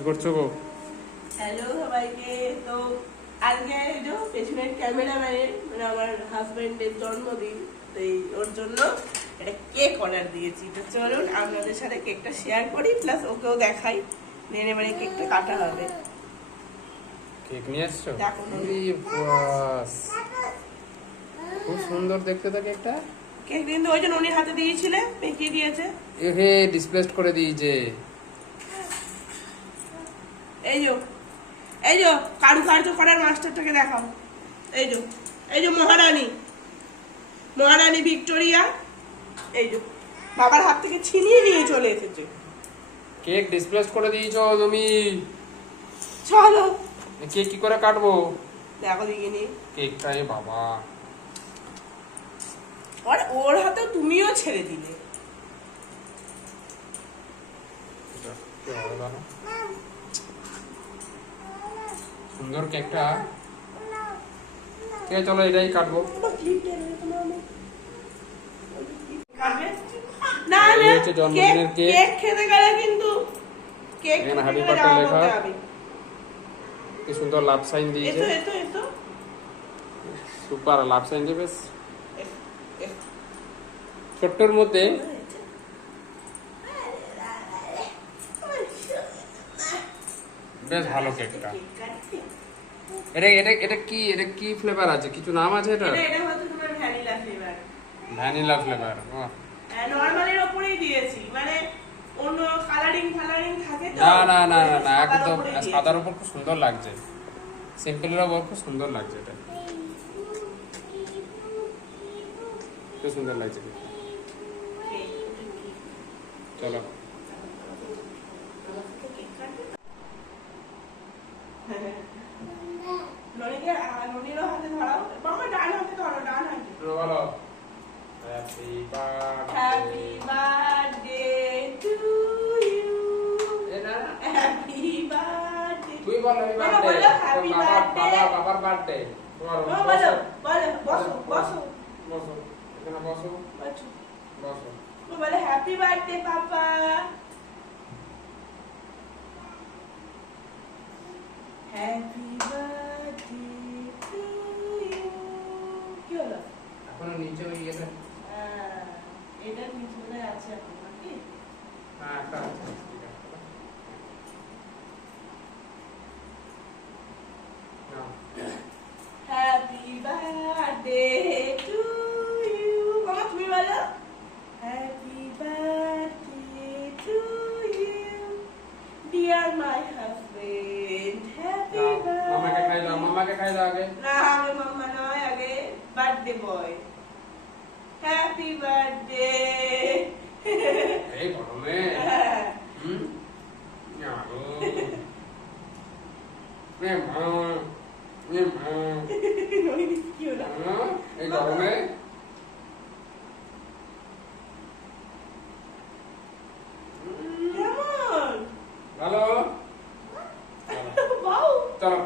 কি করছো গো? হ্যালো সবাইকে। তো আজকে যে পেছনের ক্যামেরাম্যানের মানে আমার হাজবেন্ডের জন্মদিন, তো ওর জন্য একটা কেক অর্ডার দিয়েছি। তো চলুন আপনাদের সাথে কেকটা শেয়ার করি, প্লাস ওকেও দেখাই। দেন এবারে কেকটা কাটা হবে। কেক নিয়ে আসছো? দেখো না। বাস, খুব সুন্দর দেখতে তো কেকটা। কেক কিন্তু ওই জন্য উনি হাতে দিয়েছিলেন, পেকিয়ে দিয়েছে। এহে ডিসপ্লেসড করে দিয়েছে। এই যে কারুকার্য করার মাস্টারটাকে দেখাও। এই যে মহারানী ভিক্টোরিয়া, এই যে বাবার হাত থেকে ছিনিয়ে নিয়ে চলে এসেছে। কেক ডিসপ্লেস করে দিয়েছো তুমি। চলো কেক কি করে কাটবো? দেখো দেখিনি। কেকটা এ বাবা, ওর হাতে তুমিও ছেড়ে দিলে। সুন্দর কেকটা। ঠিক আছে চলো এটাই কাটবো। না এই না, হচ্ছে জন্মদিনের কেক। কেক খেতে গেলে কিন্তু কেক এখানে খেতে হ্যাপি গেলে বার্থডে যাওয়া লেখা। করতে হবে। কি সুন্দর লাভ সাইন দিয়েছে। এসো সুপার লাভ সাইন যে বেশ ছোট্টর মধ্যে। বেশ ভালো কেকটা। এটা কি ফ্লেভার আছে? কিছু নাম আছে এটা? এটা হচ্ছে তোমার ভ্যানিলা ফ্লেভার। Vanilla flavour. নরমালের উপরেই দিয়েছি, মানে অন্য কালারিং থাকে তো। না না না না না, সাদার একদম উপরেই দিয়েছি। সাদার উপর খুব সুন্দর লাগছে। সিম্পলের উপর খুব সুন্দর লাগছে এটা। খুব সুন্দর লাগছে। চলো ননিরও হাতে ধরাও, বাবা ডান হাতে ধরো, ডান হাতে। বলো happy happy birthday to you, happy birthday. তুই বল হ্যাপি বলো হ্যাপি বার্থডে। বার্থডে। বাবার বার্থডে। বলো বসো বসো বসো এখানে বসো। বসো। বসো। বলো happy birthday papa. Happy birthday to you. কি হলো? এখনো নিচে ওই ইয়েটা। এটা নিচে আছে এখন নাকি? হ্যাঁ একটা আছে। ঠিক আছে। নাও। Happy birthday to you. মামা তুমি বলো happy birthday to you dear my husband. Happy নাও, মামাকে খাই দাও, মামাকে খাই দাও আগে। না, আগে মাম্মা নয়, আগে বার্থডে বয়। Happy birthday. এই গরমে হুম নাও নে মা নে মা কি হলো? এই গরমে কেমন? ভালো বাউ। চলো